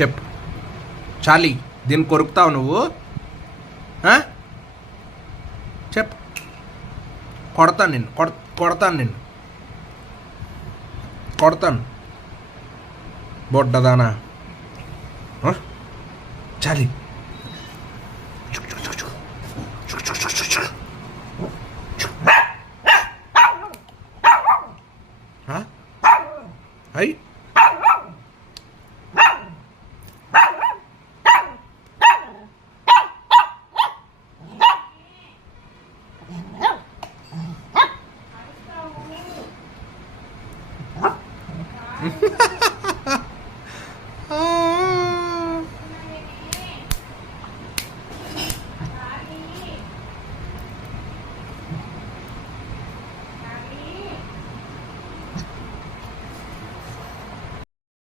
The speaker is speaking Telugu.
చెప్పు చాలీ, దీన్ని కొరుకుతావు నువ్వు? చెప్పు. కొడతాను నిన్ను, కొడతాను నిన్ను, కొడతాను బొడ్డదానా. చాలీ.